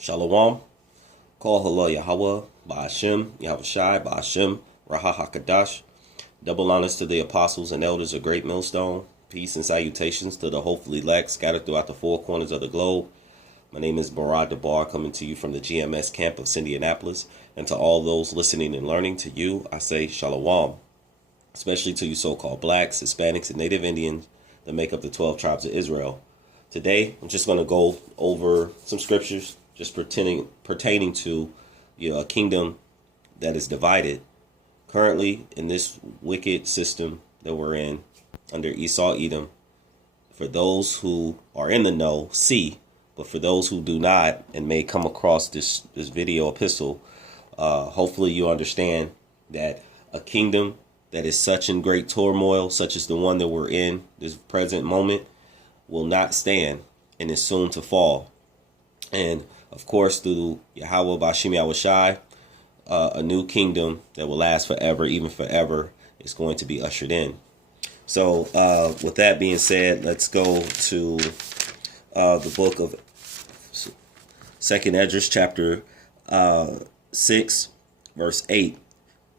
Shalom. Call Halo Yahweh, Ba'ashem, Yahweh Shai, Ba'ashem, Raha HaKadash. Double honors to the apostles and elders of Great Millstone. Peace and salutations to the hopefully elect scattered throughout the four corners of the globe. My name is Barad Debar, coming to you from the GMS camp of Indianapolis. And to all those listening and learning, to you, I say Shalom. Especially to you so-called blacks, Hispanics, and Native Indians that make up the 12 tribes of Israel. Today, I'm just going to go over some scriptures just pertaining to a kingdom that is divided currently in this wicked system that we're in under Esau Edom. For those who are in the know, see, but for those who do not and may come across this video epistle, hopefully you understand that a kingdom that is such in great turmoil, such as the one that we're in this present moment, will not stand and is soon to fall. And of course, through Yahweh Ba'ashem Yahweh Shai, a new kingdom that will last forever, even forever, is going to be ushered in. So with that being said, let's go to the book of 2nd Esdras, chapter 6, verse 8.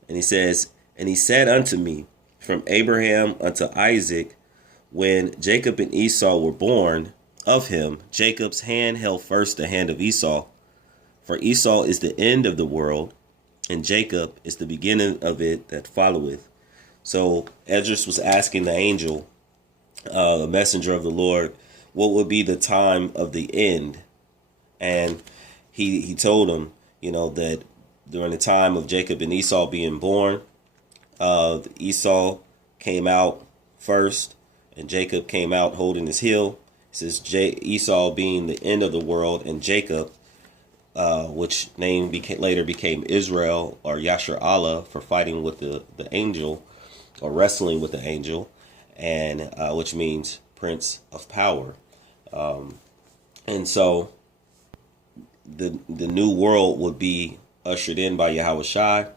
And he says, "And he said unto me, from Abraham unto Isaac, when Jacob and Esau were born of him, Jacob's hand held first the hand of Esau. For Esau is the end of the world, and Jacob is the beginning of it that followeth." So Esdras was asking the angel, the messenger of the Lord, what would be the time of the end? And he told him, that during the time of Jacob and Esau being born, Esau came out first, and Jacob came out holding his heel. It says Esau being the end of the world, and Jacob, which name later became Israel or Yasher Allah, for fighting with the angel or wrestling with the angel, and which means Prince of Power. And so the new world would be ushered in by Yahweh Shai,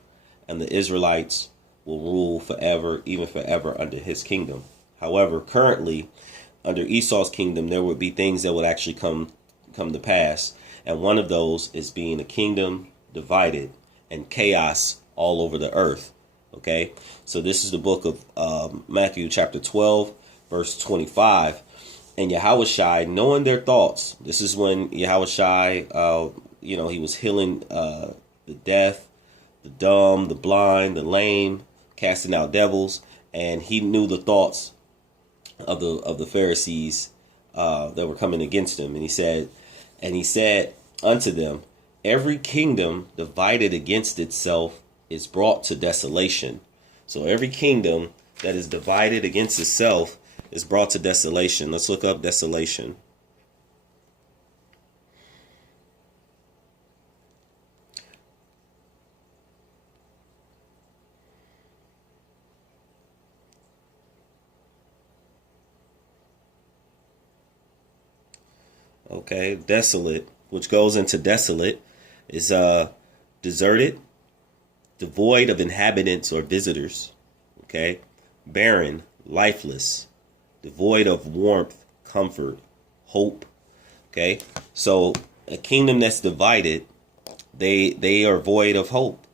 and the Israelites will rule forever, even forever, under his kingdom. However, currently, under Esau's kingdom, there would be things that would actually come to pass. And one of those is being a kingdom divided and chaos all over the earth. Okay, so this is the book of Matthew chapter 12, verse 25. And Yahweh Shai, knowing their thoughts. This is when Yahweh Shai, he was healing the deaf, the dumb, the blind, the lame, casting out devils. And he knew the thoughts of the Pharisees that were coming against him. And he said unto them, every kingdom divided against itself is brought to desolation. So every kingdom that is divided against itself is brought to desolation. Let's look up desolation. Okay, desolate, which goes into desolate, is deserted, devoid of inhabitants or visitors. Okay, barren, lifeless, devoid of warmth, comfort, hope. Okay, so a kingdom that's divided, they are void of hope.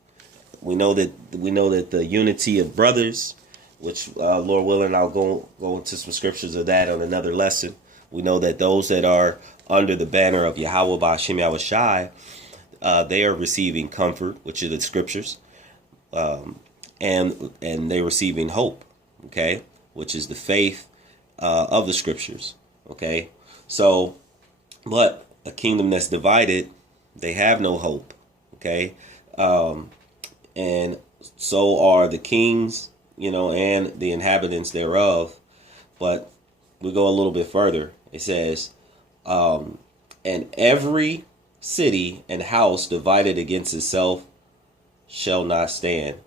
We know that the unity of brothers, which Lord willing, I'll go into some scriptures of that on another lesson. We know that those that are under the banner of Yahweh Ba'ashem Yahweh Shai, they are receiving comfort, which are the scriptures, and they're receiving hope, okay, which is the faith of the scriptures, okay. So, but a kingdom that's divided, they have no hope, okay, and so are the kings, and the inhabitants thereof. But we go a little bit further. It says, and every city and house divided against itself shall not stand.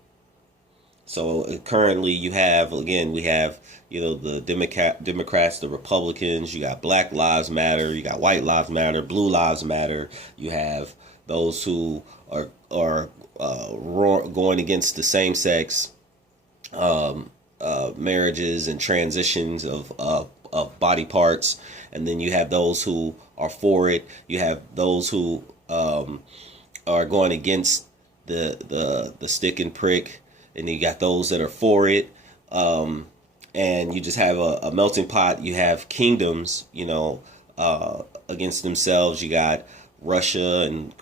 So currently we have the Democrats, the Republicans, you got Black Lives Matter, you got White Lives Matter, Blue Lives Matter. You have those who are going against the same sex marriages and transitions of body parts. And then you have those who are for it. You have those who are going against the stick and prick, and you got those that are for it. And you just have a melting pot. You have kingdoms, against themselves. You got Russia, and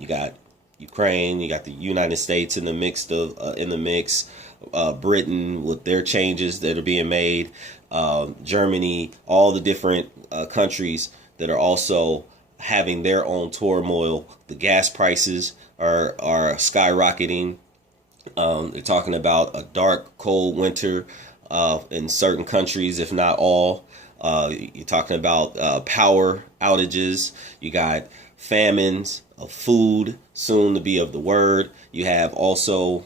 you got Ukraine. You got the United States in the mix. Britain with their changes that are being made. Germany, all the different countries that are also having their own turmoil. The gas prices are skyrocketing. They're talking about a dark, cold winter in certain countries, if not all. You're talking about power outages. You got famines of food, soon to be of the word. You have also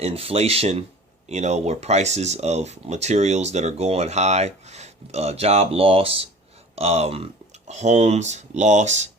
inflation, where prices of materials that are going high, job loss, homes loss.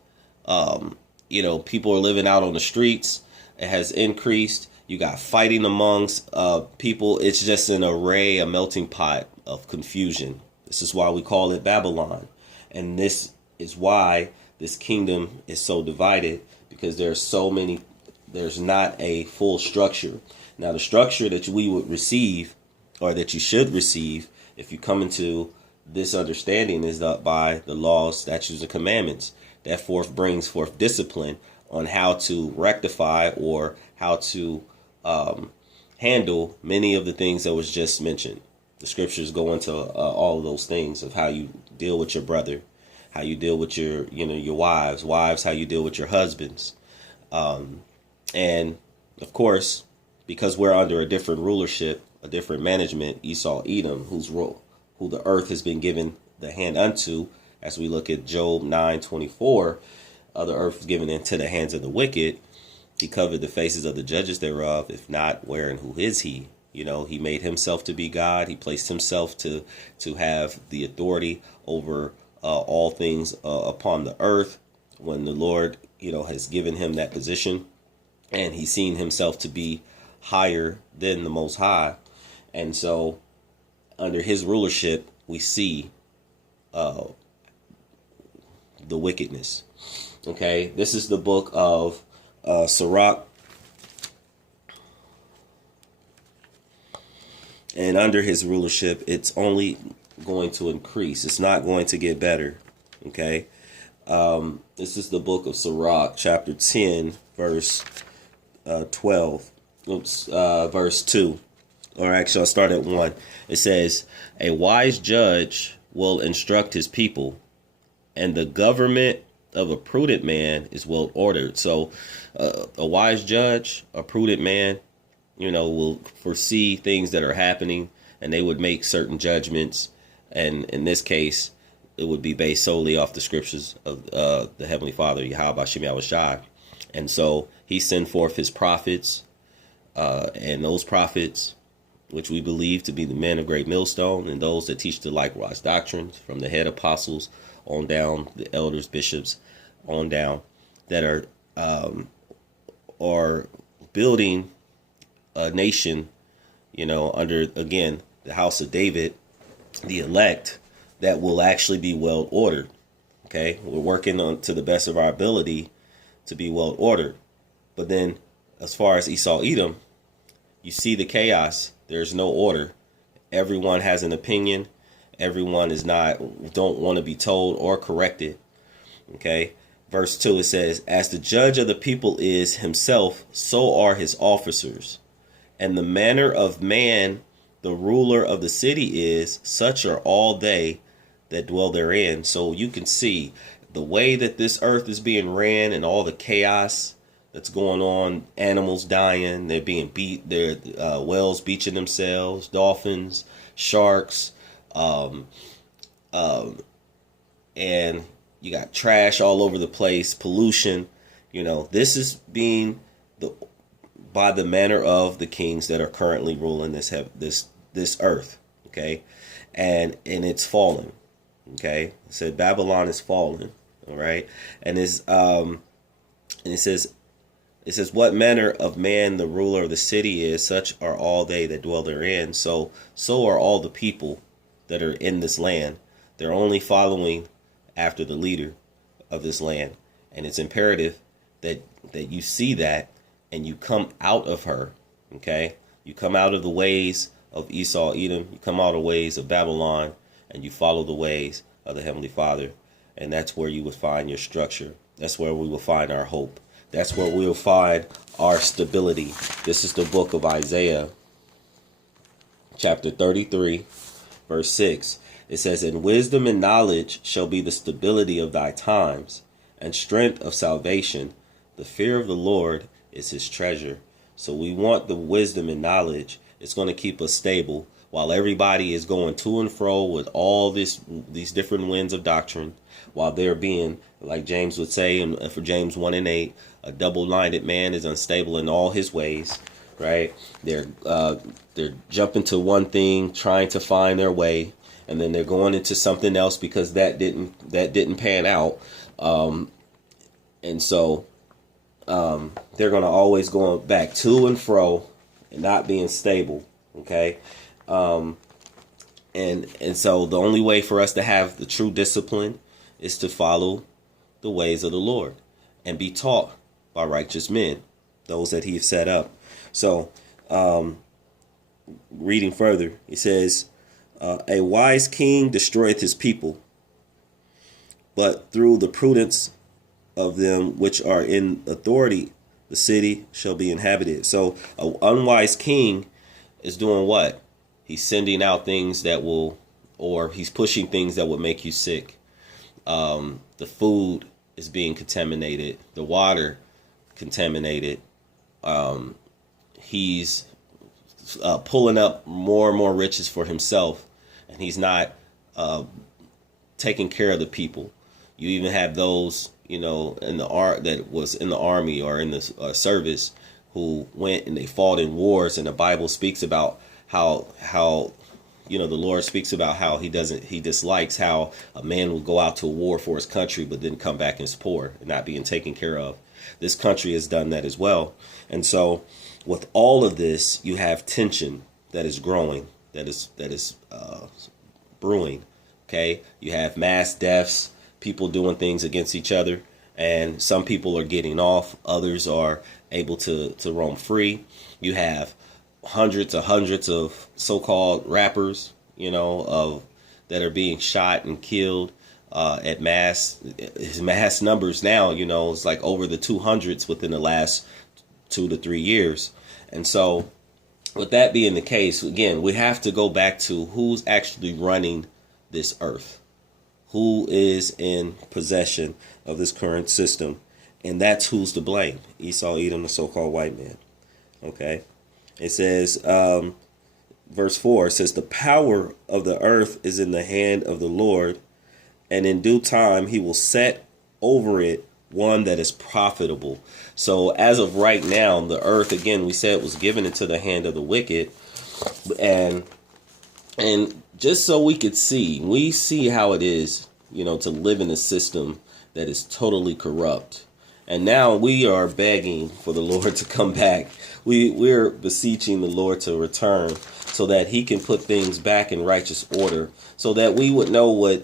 People are living out on the streets. It has increased. You got fighting amongst people. It's just an array, a melting pot of confusion. This is why we call it Babylon. And this is why this kingdom is so divided, because there's not a full structure. Now, the structure that we would receive, or that you should receive, if you come into this understanding, is by the laws, statutes, and commandments. That brings forth discipline on how to rectify or how to handle many of the things that was just mentioned. The scriptures go into all of those things of how you deal with your brother, how you deal with your wives, how you deal with your husbands. And of course, because we're under a different rulership, a different management, Esau, Edom, who the earth has been given the hand unto, as we look at Job 9:24, the earth is given into the hands of the wicked. He covered the faces of the judges thereof. If not, where and who is he? He made himself to be God. He placed himself to have the authority over all things upon the earth. When the Lord, has given him that position, and he's seen himself to be higher than the Most High. And so under his rulership, we see the wickedness. Okay, this is the book of Sirach. And under his rulership, it's only going to increase. It's not going to get better. Okay, this is the book of Sirach, chapter 10, verse 12. Verse 2. Or actually, I'll start at 1. It says, "A wise judge will instruct his people, and the government of a prudent man is well ordered." So a wise judge, a prudent man, will foresee things that are happening, and they would make certain judgments. And in this case, it would be based solely off the scriptures of the Heavenly Father, Yahweh Shem Yahushai. And so he sent forth his prophets, and those prophets, which we believe to be the men of Great Millstone, and those that teach the likewise doctrines, from the head apostles on down, the elders, bishops on down, that are building a nation, under, again, the house of David, the elect, that will actually be well ordered. Okay, we're working on to the best of our ability to be well ordered. But then, as far as Esau, Edom, you see the chaos. There's no order. Everyone has an opinion. Everyone don't want to be told or corrected. Okay. Verse 2, it says, "As the judge of the people is himself, so are his officers. And the manner of man, the ruler of the city is, such are all they that dwell therein." So you can see the way that this earth is being ran, and all the chaos that's going on, animals dying, they're being beat, their whales beaching themselves, dolphins, sharks, and you got trash all over the place, pollution. This is being by the manner of the kings that are currently ruling this earth. Okay, and it's fallen. Okay, it said Babylon is fallen. All right, and it says, "What manner of man the ruler of the city is, such are all they that dwell therein." So are all the people that are in this land. They're only following after the leader of this land. And it's imperative that you see that and you come out of her. Okay? You come out of the ways of Esau, Edom. You come out of the ways of Babylon, and you follow the ways of the Heavenly Father. And that's where you will find your structure. That's where we will find our hope. That's where we will find our stability. This is the book of Isaiah, chapter 33, verse 6. It says, "And wisdom and knowledge shall be the stability of thy times, and strength of salvation. The fear of the Lord is his treasure." So we want the wisdom and knowledge. It's going to keep us stable while everybody is going to and fro with all these different winds of doctrine, while they're being, like James would say, and for James 1 and 8, a double-minded man is unstable in all his ways, right? They're jumping to one thing, trying to find their way, and then they're going into something else because that didn't pan out, and so they're going to always go back to and fro and not being stable. Okay. And so the only way for us to have the true discipline is to follow the ways of the Lord and be taught by righteous men, those that he has set up. So, reading further, it says, "A wise king destroyeth his people, but through the prudence of them which are in authority, the city shall be inhabited." So an unwise king is doing what? He's sending out things that will, or he's pushing things that would make you sick. The food is being contaminated. The water contaminated. He's pulling up more and more riches for himself, and he's not taking care of the people. You even have those, in the that was in the army or in the service who went and they fought in wars, and the Bible speaks about how the Lord speaks about how he dislikes how a man will go out to war for his country but then come back and is poor and not being taken care of. This country has done that as well. And so with all of this, you have tension that is growing, that is brewing. Okay, you have mass deaths, people doing things against each other, and some people are getting off, others are able to roam free. You have hundreds of so-called rappers, that are being shot and killed at mass numbers now. It's like over the 200s within the last 2 to 3 years. And so with that being the case, again, we have to go back to who's actually running this earth, who is in possession of this current system, and that's who's to blame. Esau, Edom, the so-called white man. Okay. It says, verse 4, it says, "The power of the earth is in the hand of the Lord, and in due time he will set over it one that is profitable." So as of right now, the earth, again, we said, was given into the hand of the wicked. And just so we see how it is, to live in a system that is totally corrupt. And now we are begging for the Lord to come back. We're beseeching the Lord to return so that he can put things back in righteous order, so that we would know what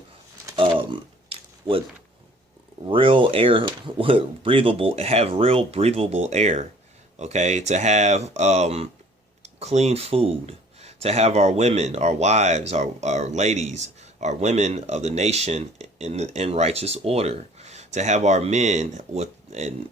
real air, real breathable air. Okay, to have clean food, to have our women, our wives, our ladies, our women of the nation in righteous order, to have our men and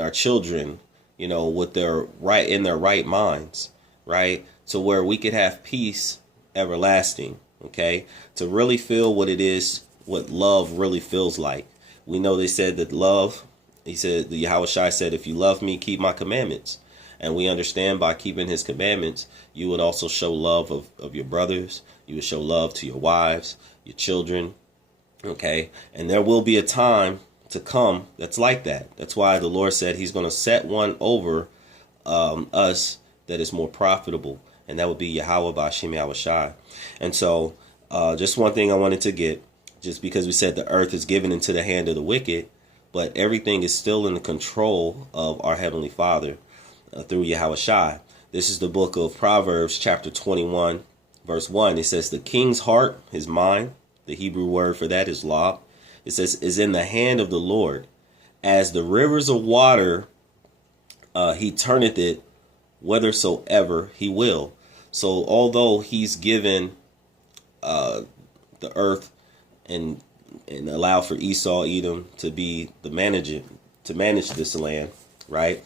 our children, with their right minds, right? To where we could have peace everlasting, okay? To really feel what love really feels like. We know they said that love, the Yahweh Shai said, "If you love me, keep my commandments." And we understand by keeping his commandments, you would also show love of your brothers. You would show love to your wives, your children, okay? And there will be a time to come that's like that. That's why the Lord said he's going to set one over us that is more profitable, and that would be Yahweh Ba'Shem Yahweh Shai. And so just one thing I wanted to get, just because we said the earth is given into the hand of the wicked, but everything is still in the control of our Heavenly Father through Yahweh Shai. This is the book of Proverbs, chapter 21, verse 1. It says, "The king's heart, his mind," the Hebrew word for that is lob. It says, "is in the hand of the Lord, As the rivers of water, he turneth it whithersoever he will. So although he's given the earth and allow for Esau, Edom to be the manager, to manage this land, right?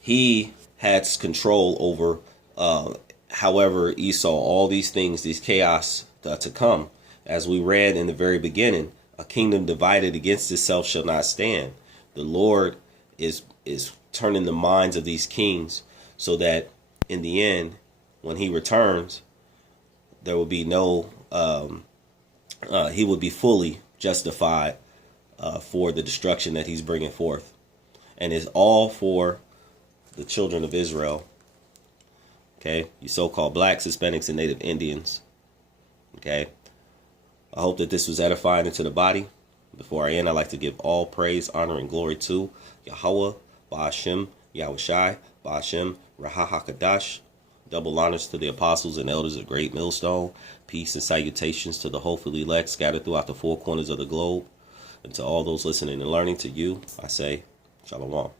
He has control over, however, Esau, all these things, these chaos to come. As we read in the very beginning, a kingdom divided against itself shall not stand. The Lord is turning the minds of these kings so that in the end, when he returns, there will be no, he would be fully justified for the destruction that he's bringing forth. And it's all for the children of Israel. Okay, you so-called blacks, Hispanics, and Native Indians. Okay, I hope that this was edifying into the body. Before I end, I'd like to give all praise, honor, and glory to Yahweh, Ba'ashem, Yahushai, Ba'ashem, Rahahakadash. Double honors to the apostles and elders of Great Millstone. Peace and salutations to the hopeful elect scattered throughout the four corners of the globe. And to all those listening and learning, to you, I say, Shalom.